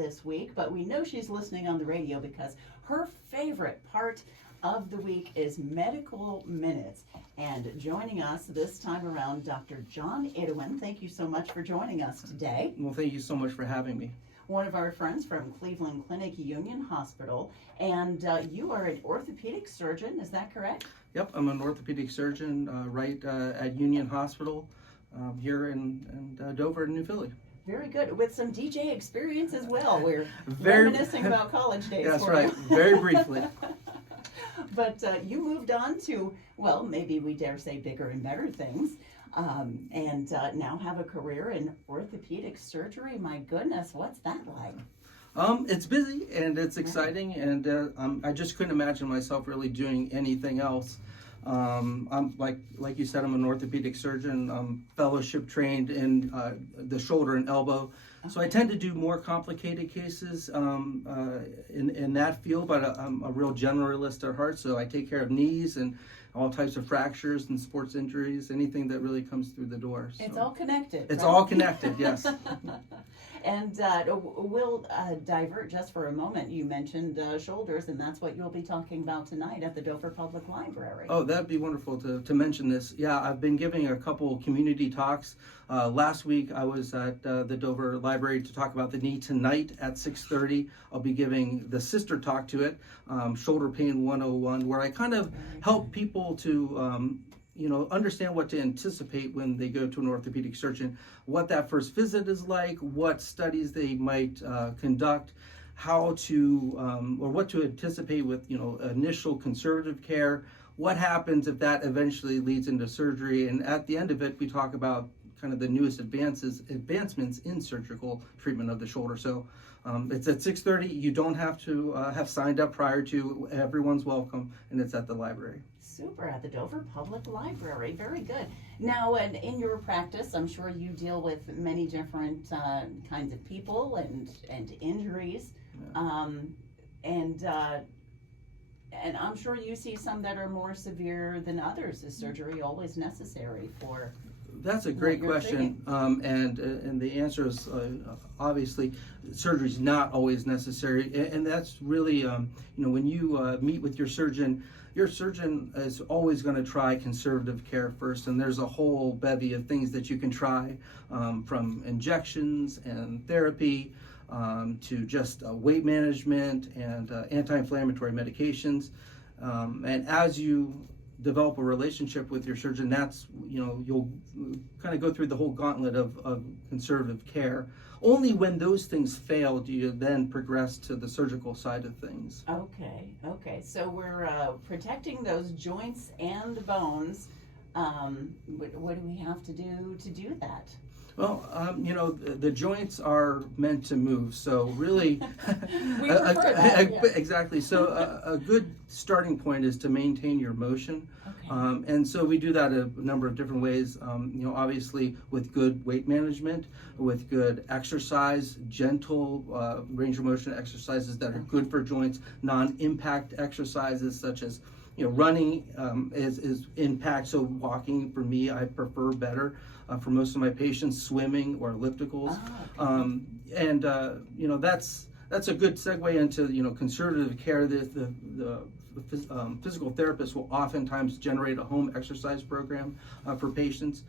this week, but we know she's listening on the radio because her favorite part of the week is Medical Minutes. And joining us this time around, Dr. John Idoine. Thank you so much for joining us today. Well, thank you so much for having me. One of our friends from Cleveland Clinic Union Hospital, and you are an orthopedic surgeon, is that correct? Yep, I'm an orthopedic surgeon right at Union Hospital here in Dover, New Philly. Very good, with some DJ experience as well. We're reminiscing about college days. That's right, very briefly. But you moved on to, well, maybe we dare say bigger and better things. And now have a career in orthopedic surgery. My goodness, what's that like? It's busy and it's exciting, and I just couldn't imagine myself really doing anything else. I'm like you said, I'm an orthopedic surgeon. I'm fellowship trained in the shoulder and elbow. So I tend to do more complicated cases in that field, but I'm a real generalist at heart. So I take care of knees and all types of fractures and sports injuries, anything that really comes through the door. So it's all connected. It's right? all connected, yes. And we'll divert just for a moment. You mentioned shoulders, and that's what you'll be talking about tonight at the Dover Public Library. Oh, that'd be wonderful to mention this. Yeah, I've been giving a couple community talks. Last week I was at the Dover Library to talk about the knee. Tonight at 6:30, I'll be giving the sister talk to it, Shoulder Pain 101, where I kind of help people to understand what to anticipate when they go to an orthopedic surgeon, what that first visit is like, what studies they might conduct, how to, or what to anticipate with, initial conservative care, what happens if that eventually leads into surgery, and at the end of it, we talk about kind of the newest advancements in surgical treatment of the shoulder. So it's at 6:30. You don't have to have signed up prior to. Everyone's welcome, and it's at the library. Super, at the Dover Public Library. Very good. Now, in your practice, I'm sure you deal with many different kinds of people and injuries, yeah. And I'm sure you see some that are more severe than others. Is surgery always necessary for? That's a great question, and the answer is obviously surgery is not always necessary, and that's really when you meet with your surgeon is always going to try conservative care first, and there's a whole bevy of things that you can try, from injections and therapy to just weight management and anti-inflammatory medications, and as you develop a relationship with your surgeon, that's you'll kind of go through the whole gauntlet of conservative care. Only when those things fail do you then progress to the surgical side of things. Okay. So we're protecting those joints and the bones. What do we have to do that? Well, the joints are meant to move, so really, we prefer that, yeah. Exactly. So a good starting point is to maintain your motion, okay. And so we do that a number of different ways. Obviously with good weight management, with good exercise, gentle range of motion exercises that are good for joints, non-impact exercises such as running is impact, so walking for me I prefer better. For most of my patients, swimming or ellipticals, okay. That's a good segue into conservative care. The physical therapist will oftentimes generate a home exercise program for patients.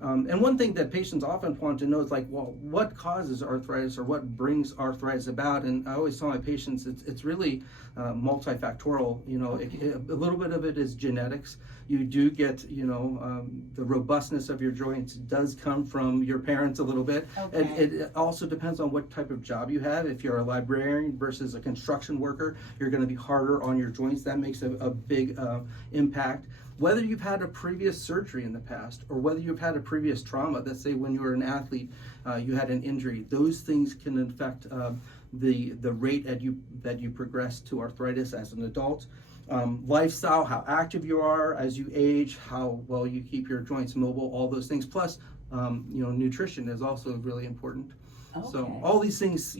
And one thing that patients often want to know is what causes arthritis or what brings arthritis about? And I always tell my patients it's really multifactorial. A little bit of it is genetics. You do get, the robustness of your joints does come from your parents a little bit. Okay. And it also depends on what type of job you have. If you're a librarian versus a construction worker, you're going to be harder on your joints. That makes a big impact. Whether you've had a previous surgery in the past or whether you've had a previous trauma, let's say when you were an athlete, you had an injury, those things can affect the rate that you progress to arthritis as an adult. Lifestyle, how active you are as you age, how well you keep your joints mobile, all those things. Plus, nutrition is also really important. Okay. So all these things,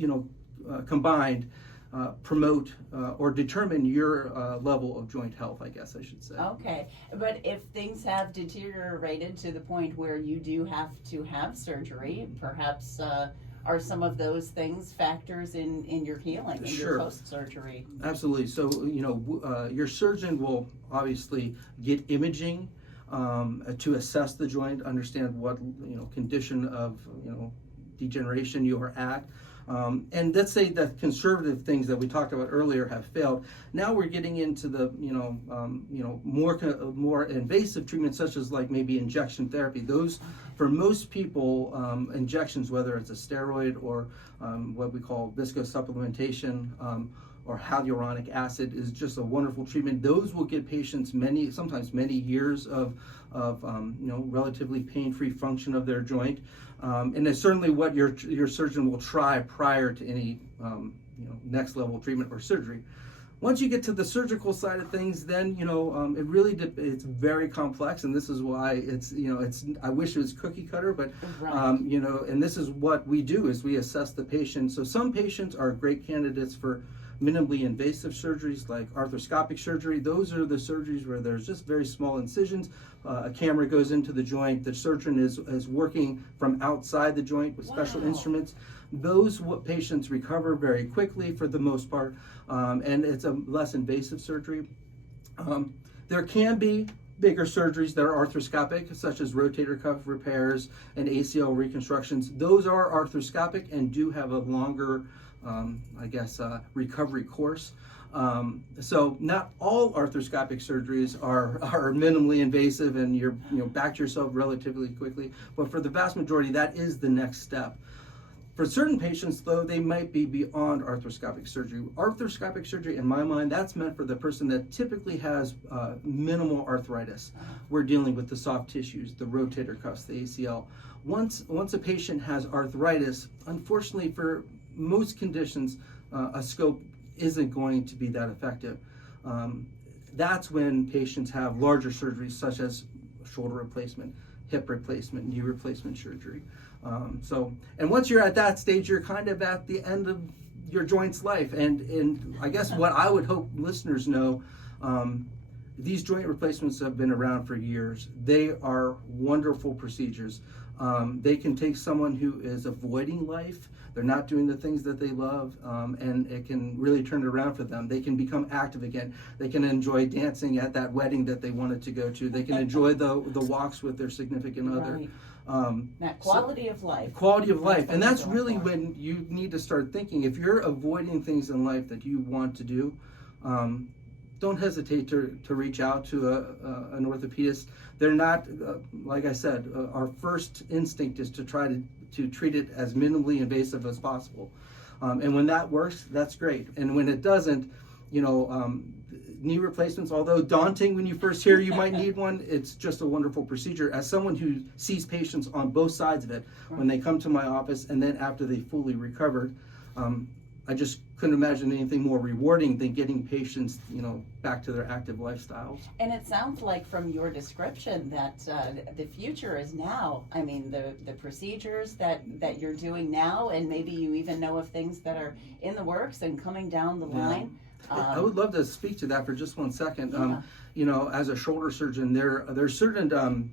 combined, promote or determine your level of joint health, I guess I should say. Okay, but if things have deteriorated to the point where you do have to have surgery, perhaps are some of those things factors in your healing, in Sure. your post-surgery? Absolutely. So, your surgeon will obviously get imaging to assess the joint, understand what, condition of, degeneration you are at. And let's say that conservative things that we talked about earlier have failed. Now we're getting into the, more invasive treatments, such as like maybe injection therapy. Those, for most people, injections, whether it's a steroid or what we call viscosupplementation, or hyaluronic acid, is just a wonderful treatment. Those will give patients sometimes many years of relatively pain-free function of their joint. And it's certainly what your surgeon will try prior to any next level treatment or surgery. Once you get to the surgical side of things, then it really it's very complex, and this is why I wish it was cookie cutter, but Right. And this is what we do is we assess the patient. So some patients are great candidates for minimally invasive surgeries like arthroscopic surgery. Those are the surgeries where there's just very small incisions. A camera goes into the joint. The surgeon is working from outside the joint with special Wow. instruments. Those patients recover very quickly for the most part, and it's a less invasive surgery. There can be bigger surgeries that are arthroscopic, such as rotator cuff repairs and ACL reconstructions. Those are arthroscopic and do have a longer recovery course. So not all arthroscopic surgeries are minimally invasive and you're back to yourself relatively quickly, but for the vast majority, that is the next step. For certain patients, though, they might be beyond arthroscopic surgery. Arthroscopic surgery, in my mind, that's meant for the person that typically has minimal arthritis. We're dealing with the soft tissues, the rotator cuffs, the ACL. Once a patient has arthritis, unfortunately for most conditions, a scope isn't going to be that effective. That's when patients have larger surgeries such as shoulder replacement, hip replacement, knee replacement surgery. And once you're at that stage, you're kind of at the end of your joint's life. And I guess what I would hope listeners know, these joint replacements have been around for years. They are wonderful procedures. They can take someone who is avoiding life, they're not doing the things that they love, and it can really turn it around for them. They can become active again. They can enjoy dancing at that wedding that they wanted to go to. They can enjoy the walks with their significant other. Right. That quality of life. Quality of life. And that's so really important. when you need to start thinking, if you're avoiding things in life that you want to do, don't hesitate to reach out to an orthopedist. They're not, like I said, our first instinct is to try to treat it as minimally invasive as possible. And when that works, that's great. And when it doesn't, knee replacements, although daunting when you first hear you might need one, it's just a wonderful procedure. As someone who sees patients on both sides of it, when they come to my office and then after they fully recovered, I just couldn't imagine anything more rewarding than getting patients, back to their active lifestyles. And it sounds like from your description that the future is now. I mean, the procedures that you're doing now, and maybe you even know of things that are in the works and coming down the line. I would love to speak to that for just 1 second. Yeah. As a shoulder surgeon, there's certain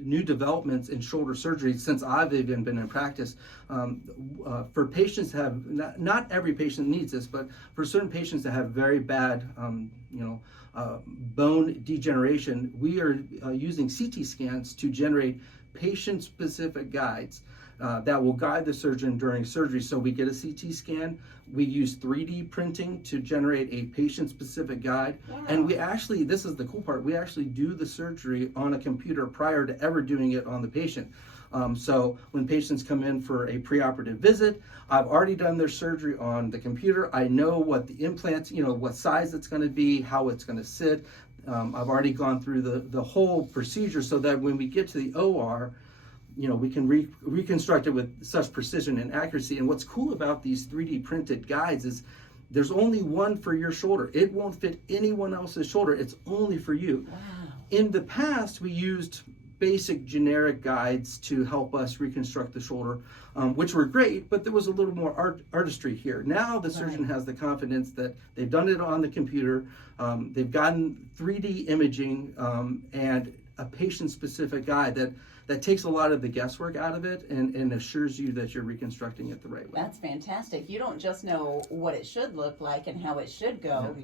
new developments in shoulder surgery since I've even been in practice. For patients to have, not every patient needs this, but for certain patients that have very bad, bone degeneration, we are using CT scans to generate patient-specific guides that will guide the surgeon during surgery. So we get a CT scan, we use 3D printing to generate a patient-specific guide, and we actually, this is the cool part, we actually do the surgery on a computer prior to ever doing it on the patient. So when patients come in for a preoperative visit, I've already done their surgery on the computer. I know what the implants, what size it's going to be, how it's going to sit. I've already gone through the whole procedure so that when we get to the OR, we can reconstruct it with such precision and accuracy. And what's cool about these 3D printed guides is there's only one for your shoulder. It won't fit anyone else's shoulder. It's only for you. Wow. In the past, we used basic generic guides to help us reconstruct the shoulder, which were great, but there was a little more artistry here. Now the surgeon has the confidence that they've done it on the computer, they've gotten 3D imaging and a patient-specific guide that takes a lot of the guesswork out of it and assures you that you're reconstructing it the right way. That's fantastic. You don't just know what it should look like and how it should go.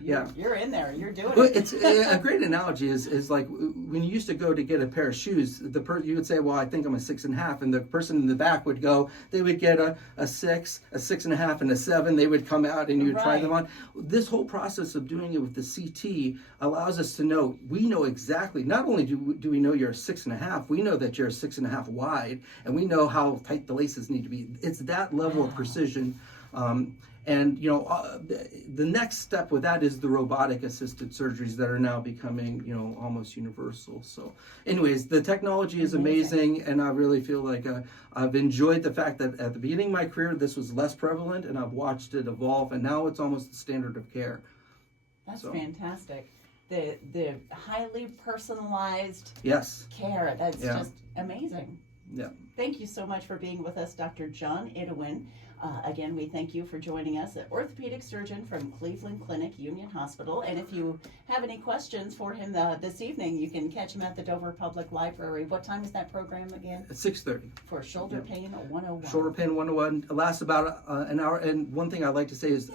You're in there. You're doing Well, it. it's a great analogy is like when you used to go to get a pair of shoes, you would say, well, I think I'm a 6.5, and the person in the back would go, they would get a 6, a 6.5, and a 7. They would come out and you would try them on. This whole process of doing it with the CT allows us to know, we know exactly, not only do we know you're a 6.5, we know that you're a 6.5 wide, and we know how tight the laces need to be. It's that level of precision. And the next step with that is the robotic assisted surgeries that are now becoming almost universal. So anyways, the technology is amazing, and I really feel like I've enjoyed the fact that at the beginning of my career this was less prevalent, and I've watched it evolve, and now it's almost the standard of care. That's fantastic. The highly personalized care, that's just amazing. Yeah. Thank you so much for being with us, Dr. John Idoine. Again, we thank you for joining us, an orthopedic surgeon from Cleveland Clinic Union Hospital. And if you have any questions for him this evening, you can catch him at the Dover Public Library. What time is that program again? At 6:30. For Shoulder Pain 101. Shoulder Pain 101. It lasts about an hour. And one thing I'd like to say is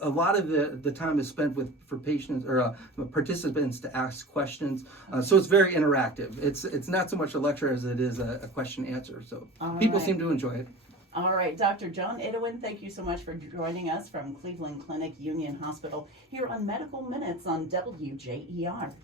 a lot of the time is spent for patients or participants to ask questions. So it's very interactive. It's not so much a lecture as it is a question answer. So people seem to enjoy it. All right, Dr. John Idoine, thank you so much for joining us from Cleveland Clinic Union Hospital here on Medical Minutes on WJER.